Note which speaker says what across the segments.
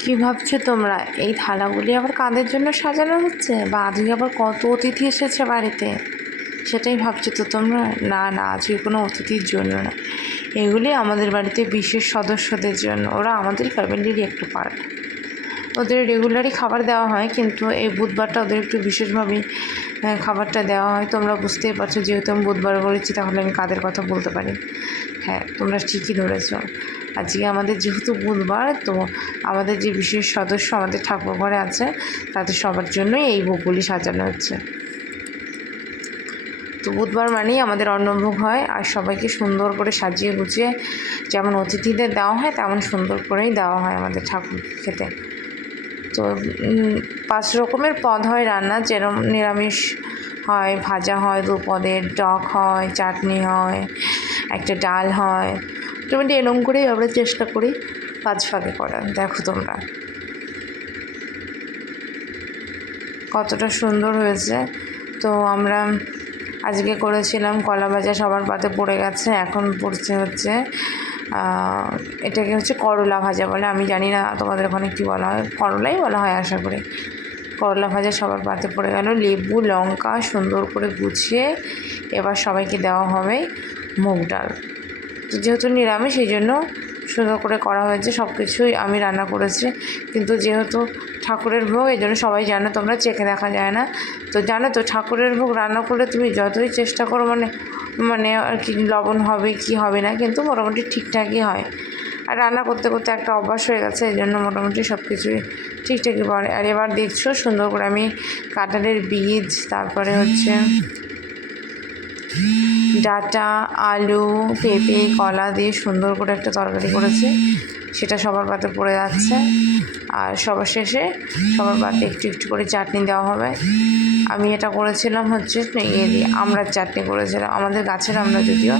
Speaker 1: কী ভাবছ তোমরা? এই থালাগুলি আবার কাদের জন্য সাজানো হচ্ছে? বা আজকে আবার কত অতিথি এসেছে বাড়িতে? সেটাই ভাবছ তো তোমরা। না না, আজকে কোনো অতিথির জন্য না। এগুলি আমাদের বাড়িতে বিশেষ সদস্যদের জন্য। ওরা আমাদের ফ্যামিলিরই একটু পার্ট ওদের রেগুলারই খাবার দেওয়া হয়, কিন্তু এই বুধবারটা ওদের একটু বিশেষভাবে খাবারটা দেওয়া হয়। তোমরা বুঝতেই পারছ, যেহেতু আমি বুধবার বলেছি, তাহলে আমি কাদের কথা বলতে পারি? হ্যাঁ তোমরা ঠিকই ধরেছো। আজকে আমাদের যেহেতু বুধবার, তো আমাদের যে বিশেষ সদস্য আমাদের ঠাকুর ঘরে আছে, তাদের সবার জন্যই এই ভোগগুলি সাজানো হচ্ছে। তো বুধবার মানেই আমাদের অন্নভোগ হয়, আর সবাইকে সুন্দর করে সাজিয়ে গুছিয়ে যেমন অতিথিদের দেওয়া হয়, তেমন সুন্দর করেই দেওয়া হয় আমাদের ঠাকুর খেতে। তো পাঁচ রকমের পদ হয় রান্না যেরকম নিরামিষ হয়, ভাজা হয় দু পদের টক হয়, চাটনি হয়, একটা ডাল হয়। মোটামুটি এরম করেই আমরা চেষ্টা করি পাঁচ ভাগে করার, দেখো তোমরা। কতটা সুন্দর হয়েছে। তো আমরা আজকে করেছিলাম কলা ভাজা, সবার পাতে পড়ে গেছে, এখন পড়ছে হচ্ছে এটাকে হচ্ছে করলা ভাজা বলে, আমি জানি না তোমাদের ওখানে কী বলা হয়, করলাই বলা হয় আশা করি। করলা ভাজা সবার পাতে পড়ে গেল। লেবু, লঙ্কা সুন্দর করে গুছিয়ে এবার সবাইকে দেওয়া হবে মুগ ডাল। তো যেহেতু নিরামিষ, সেই জন্য সুন্দর করে করা হয়েছে সব কিছুই আমি রান্না করেছি। কিন্তু যেহেতু ঠাকুরের ভোগ, এই জন্য সবাই জানো, তোমরা চেখে দেখা যায় না। তো জানো তো, ঠাকুরের ভোগ রান্না করলে তুমি যতই চেষ্টা করো মানে মানে আর কি লবণ হবে, কি হবে না, কিন্তু মোটামুটি ঠিকঠাকই হয়। আর রান্না করতে করতে একটা অভ্যাস হয়ে গেছে, এই জন্য মোটামুটি সব কিছুই ঠিকঠাকই পড়ে। আর এবার দেখছ সুন্দর করে আমি কাঁঠালের বীজ, তারপরে হচ্ছে ডাটা, আলু, পেঁপে, কলা দিয়ে সুন্দর করে একটা তরকারি করেছি। সেটা সবার পাতে পড়ে যাচ্ছে। আর সবার শেষে সবার পাতে একটু একটু করে চাটনি দেওয়া হবে। আমি এটা করেছিলাম হচ্ছে ইয়ে দিয়ে আমড়ার চাটনি করেছিলাম। আমাদের গাছের আমরা যদিও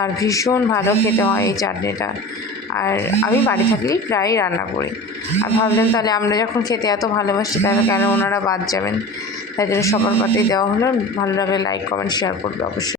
Speaker 1: আর ভীষণ ভালো খেতে হয় এই চাটনিটা। আর আমি বাড়ি থাকলেই প্রায়ই রান্না করি। আর ভাবলেন তাহলে আমরা যখন খেতে এত ভালোবাসি, তাহলে কেন ওনারা বাদ যাবেন? তাই জন্য সবার পাতেই দেওয়া হলো। ভালো লাইক কমেন্ট শেয়ার করবে অবশ্যই।